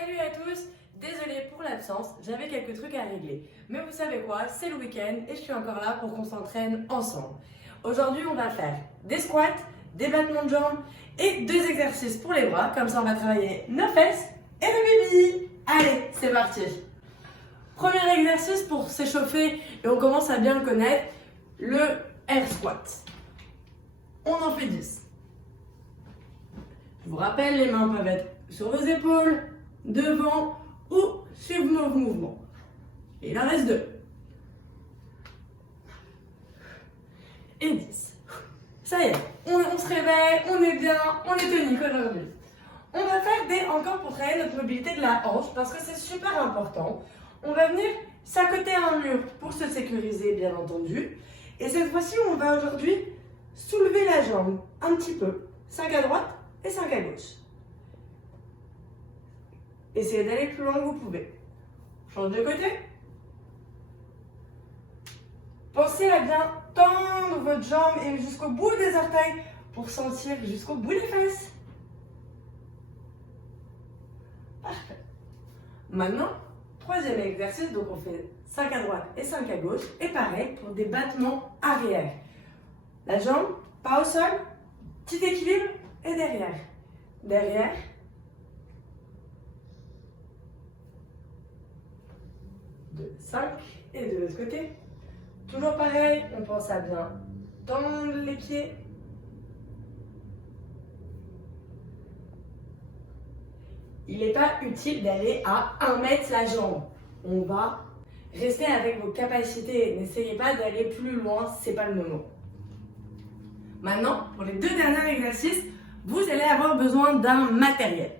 Salut à tous, désolée pour l'absence, j'avais quelques trucs à régler. Mais vous savez quoi, c'est le week-end et je suis encore là pour qu'on s'entraîne ensemble. Aujourd'hui, on va faire des squats, des battements de jambes et 2 exercices pour les bras. Comme ça, on va travailler nos fesses et nos bibis. Allez, c'est parti. Premier exercice pour s'échauffer et on commence à bien le connaître, le air squat. On en fait 10. Je vous rappelle, les mains peuvent être sur vos épaules, devant ou suivre vos mouvements. Et il en reste 2. Et 10. Ça y est, on se réveille, on est bien, on est tonique aujourd'hui. On va faire encore pour travailler notre mobilité de la hanche parce que c'est super important. On va venir s'accoter à un mur pour se sécuriser, bien entendu. Et cette fois-ci, on va aujourd'hui soulever la jambe un petit peu. 5 à droite et 5 à gauche. Essayez d'aller plus loin que vous pouvez. Change de côté. Pensez à bien tendre votre jambe et jusqu'au bout des orteils pour sentir jusqu'au bout des fesses. Parfait. Maintenant, troisième exercice, donc on fait 5 à droite et 5 à gauche. Et pareil pour des battements arrière. La jambe, pas au sol, petit équilibre et derrière. Derrière. De 5 et de l'autre côté. Toujours pareil, on pense à bien tendre les pieds. Il n'est pas utile d'aller à 1 mètre la jambe. On va rester avec vos capacités. N'essayez pas d'aller plus loin, ce n'est pas le moment. Maintenant, pour les 2 derniers exercices, vous allez avoir besoin d'un matériel.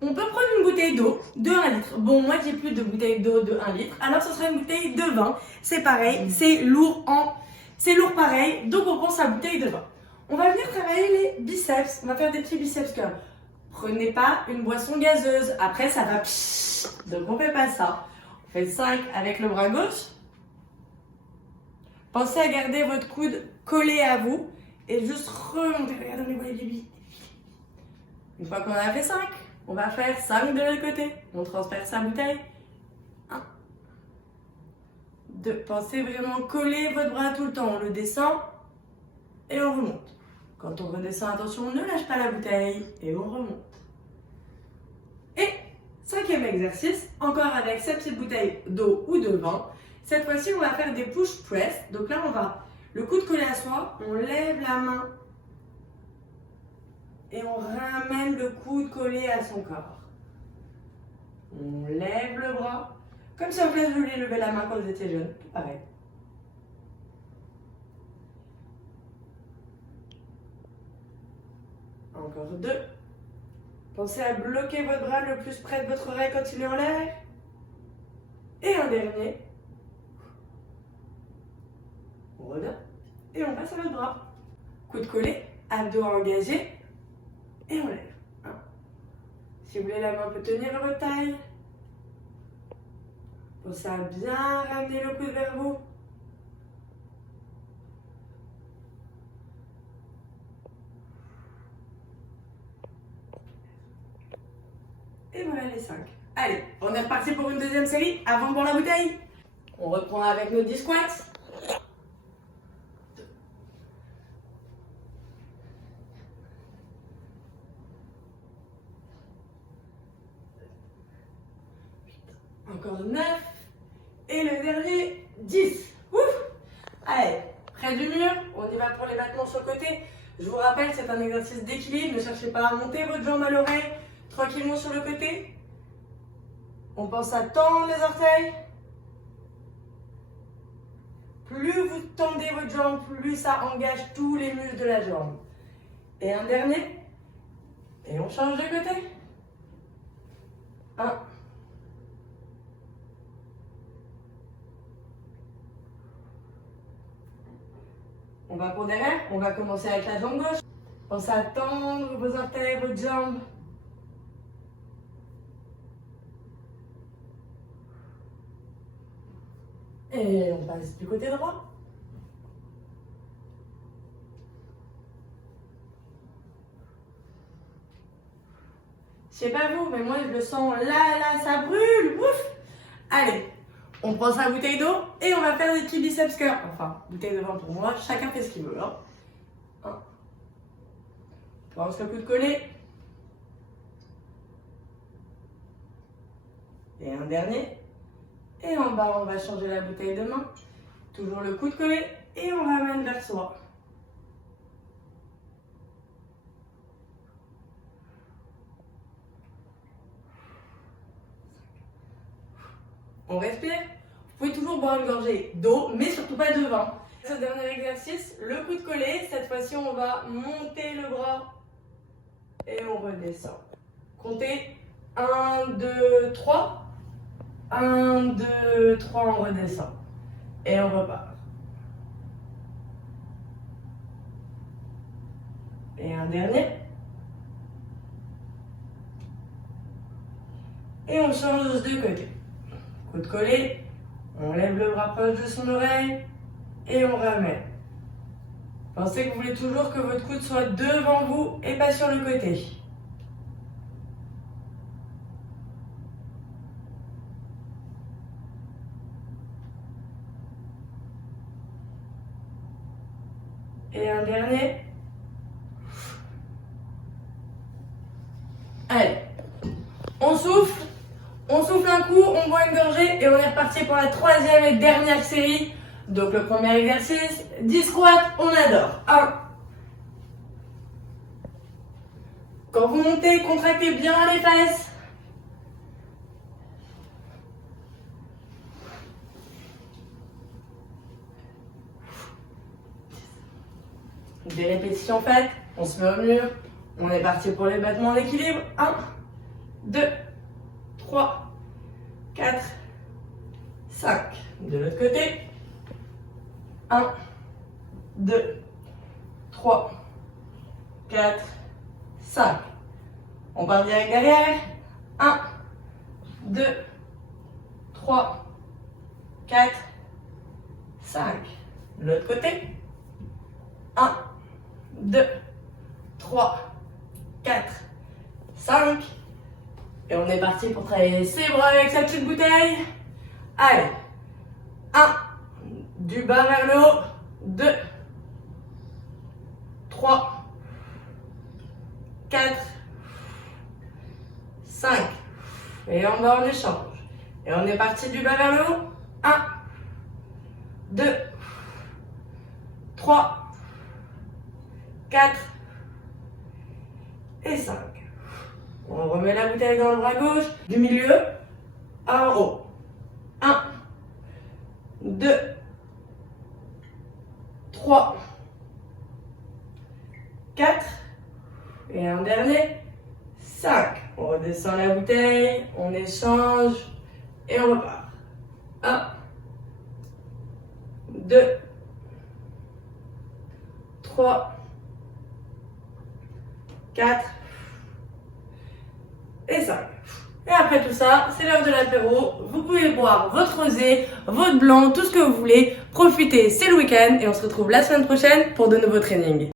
On peut prendre une bouteille d'eau de 1 litre. Bon, moi j'ai plus de bouteille d'eau de 1 litre, alors ce sera une bouteille de vin. C'est pareil, c'est lourd pareil, donc on prend sa bouteille de vin. On va venir travailler les biceps, on va faire des petits biceps curls. Prenez pas une boisson gazeuse, après ça va pshhh, donc on fait pas ça. On fait 5 avec le bras gauche. Pensez à garder votre coude collé à vous et juste remonter, regardez les bibis. Une fois qu'on a fait 5, on va faire 5 de l'autre côté. On transperce sa bouteille. 1, 2. Pensez vraiment coller votre bras tout le temps. On le descend et on remonte. Quand on redescend, attention, on ne lâche pas la bouteille et on remonte. Et 5e exercice, encore avec cette petite bouteille d'eau ou de vin. Cette fois-ci, on va faire des push press. Donc là, on va le coude collé à soi, on lève la main. Et on ramène le coude collé à son corps. On lève le bras. Comme si en fait vous vouliez lever la main quand vous étiez jeune. Tout pareil. Encore 2. Pensez à bloquer votre bras le plus près de votre oreille quand il est en l'air. Et un dernier. On revient. Et on passe à l'autre bras. Coude collé, abdos engagés. Et on lève. 1. Si vous voulez, la main peut tenir à votre taille. Pensez à bien ramener le coude vers vous. Et voilà les 5. Allez, on est reparti pour une deuxième série. Avant de boire la bouteille. On reprend avec nos 10 squats. Encore 9. Et le dernier, 10. Ouf! Allez, près du mur, on y va pour les battements sur le côté. Je vous rappelle, c'est un exercice d'équilibre. Ne cherchez pas à monter votre jambe à l'oreille. Tranquillement sur le côté. On pense à tendre les orteils. Plus vous tendez votre jambe, plus ça engage tous les muscles de la jambe. Et un dernier. Et on change de côté. 1. On va pour derrière, on va commencer avec la jambe gauche. Pensez à tendre vos orteils, votre jambe. Et on passe du côté droit. Je sais pas vous, mais moi je le sens là, ça brûle. Ouf. Allez, on prend sa bouteille d'eau et on va faire des petits biceps curls. Enfin, bouteille de vin pour moi, chacun fait ce qu'il veut. Hein. On lance le coude collé. Et un dernier. Et en bas, on va changer la bouteille de main. Toujours le coude collé et on ramène vers soi. On respire. Vous pouvez toujours boire une gorgée d'eau, mais surtout pas de vin. Ce dernier exercice, le coude collé. Cette fois-ci, on va monter le bras et on redescend. Comptez 1, 2, 3. 1, 2, 3, on redescend. Et on repart. Et un dernier. Et on change de côté. Coude collé. On lève le bras proche de son oreille. Et on ramène. Pensez que vous voulez toujours que votre coude soit devant vous et pas sur le côté. Et un dernier. Allez, on souffle un coup, on boit une gorgée et on est reparti pour la troisième et dernière série. Donc le premier exercice, 10 squats, on adore. 1. Quand vous montez, contractez bien les fesses. Des répétitions faites, on se met au mur. On est parti pour les battements d'équilibre. 1, 2, 3, 4, 5. De l'autre côté. 1, 2, 3, 4, 5. On part direct derrière. 1, 2, 3, 4, 5. De l'autre côté. 1, 2, 3, 4, 5. Et on est parti pour travailler ses bras avec sa petite bouteille. Allez. 1. Du bas vers le haut. 2. 3. 4. 5. Et en bas, on échange. Et on est parti du bas vers le haut. 1. 2. 3. 4. Et 5. On remet la bouteille dans le bras gauche, du milieu en haut. 1, 2, 3, 4, et un dernier, 5. On redescend la bouteille, on échange, et on repart. 1, 2, 3, 4, et 5. Et après tout ça, c'est l'heure de l'apéro. Vous pouvez boire votre rosé, votre blanc, tout ce que vous voulez. Profitez, c'est le week-end et on se retrouve la semaine prochaine pour de nouveaux trainings.